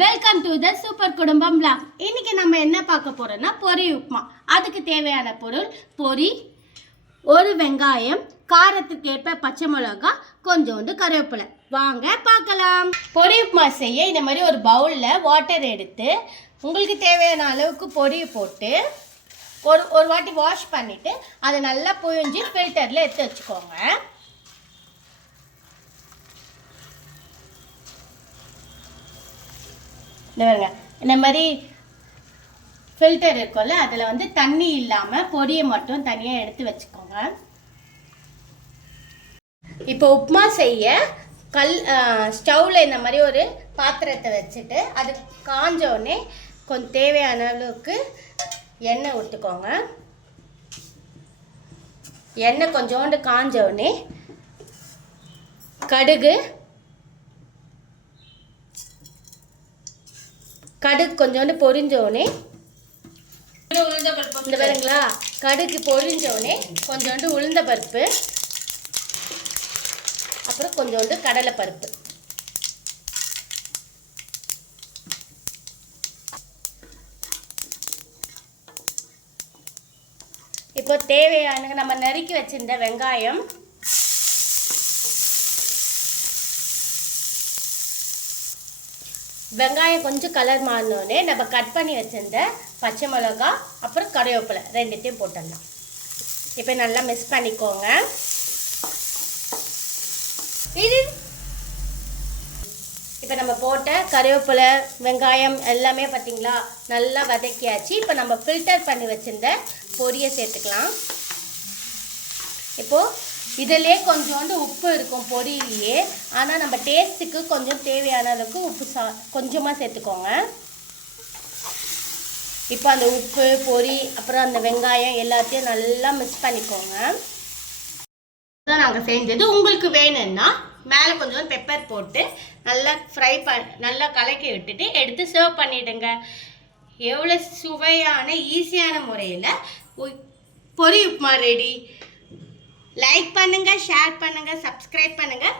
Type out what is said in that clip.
Welcome to the super குடும்பம் vlog. இன்னைக்கு நம்ம என்ன பார்க்க போறோம்னா பொரி உப்புமா. அதுக்கு தேவையான பொருள் பொரி, ஒரு வெங்காயம், காரத்துக்கு ஏற்ப பச்சை மிளகாய், கொஞ்சோண்டு கருவேப்பிலை. வாங்க பார்க்கலாம். பொரி உப்புமா செய்ய இந்த மாதிரி ஒரு பவுலில் வாட்டர் எடுத்து உங்களுக்கு தேவையான அளவுக்கு பொரியை போட்டு ஒரு வாட்டி வாஷ் பண்ணிவிட்டு அதை நல்லா புழிஞ்சு ஃபில்டரில் எடுத்து வச்சுக்கோங்க. இந்த மாதிரி ஃபில்டர் இருக்கும்ல, அதில் வந்து தண்ணி இல்லாமல் பொரியை மட்டும் தனியாக எடுத்து வச்சுக்கோங்க. இப்போ உப்புமா செய்ய ஸ்டவ்வில் இந்த மாதிரி ஒரு பாத்திரத்தை வச்சுட்டு அது காஞ்சோடனே கொஞ்சம் தேவையான அளவுக்கு எண்ணெய் ஊற்றிக்கோங்க. எண்ணெய் கொஞ்சோண்டு காஞ்சோடனே கடுகு கொஞ்சோண்டு பொரிஞ்சோடனே இந்த பாருங்களா, கடுகு பொரிஞ்சோடனே கொஞ்சோண்டு உளுந்த பருப்பு, அப்புறம் கொஞ்சோண்டு கடலை பருப்பு. இப்போ தேவையான நம்ம நறுக்கி வச்சிருந்த வெங்காயம், வெங்காயம் கொஞ்சம் கலர் மாறினோடனே நம்ம கட் பண்ணி வச்சிருந்த பச்சை மிளகா அப்புறம் கருவேப்பிலை ரெண்டுத்தையும் போட்டுடலாம். இப்போ நல்லா மிக்ஸ் பண்ணிக்கோங்க. இப்போ நம்ம போட்ட கருவேப்பிலை வெங்காயம் எல்லாமே பார்த்தீங்களா நல்லா வதக்கியாச்சு. இப்போ நம்ம ஃபில்டர் பண்ணி வச்சிருந்த பொரியை சேர்த்துக்கலாம். இப்போது இதிலே கொஞ்சோண்டு உப்பு இருக்கும் பொரியிலேயே, ஆனால் நம்ம டேஸ்ட்டுக்கு கொஞ்சம் தேவையான அளவுக்கு உப்பு கொஞ்சமாக சேர்த்துக்கோங்க. இப்போ அந்த உப்பு பொரி அப்புறம் அந்த வெங்காயம் எல்லாத்தையும் நல்லா மிக்ஸ் பண்ணிக்கோங்க. தான் நாங்கள் செஞ்சது. உங்களுக்கு வேணும்னா மேலே கொஞ்சம் பெப்பர் போட்டு நல்லா நல்லா கலக்கி விட்டுட்டு எடுத்து சர்வ் பண்ணிவிடுங்க. எவ்வளோ சுவையான ஈஸியான முறையில் பொரி உப்புமா ரெடி. லைக் பண்ணுங்கள், ஷேர் பண்ணுங்கள், சப்ஸ்கிரைப் பண்ணுங்கள்.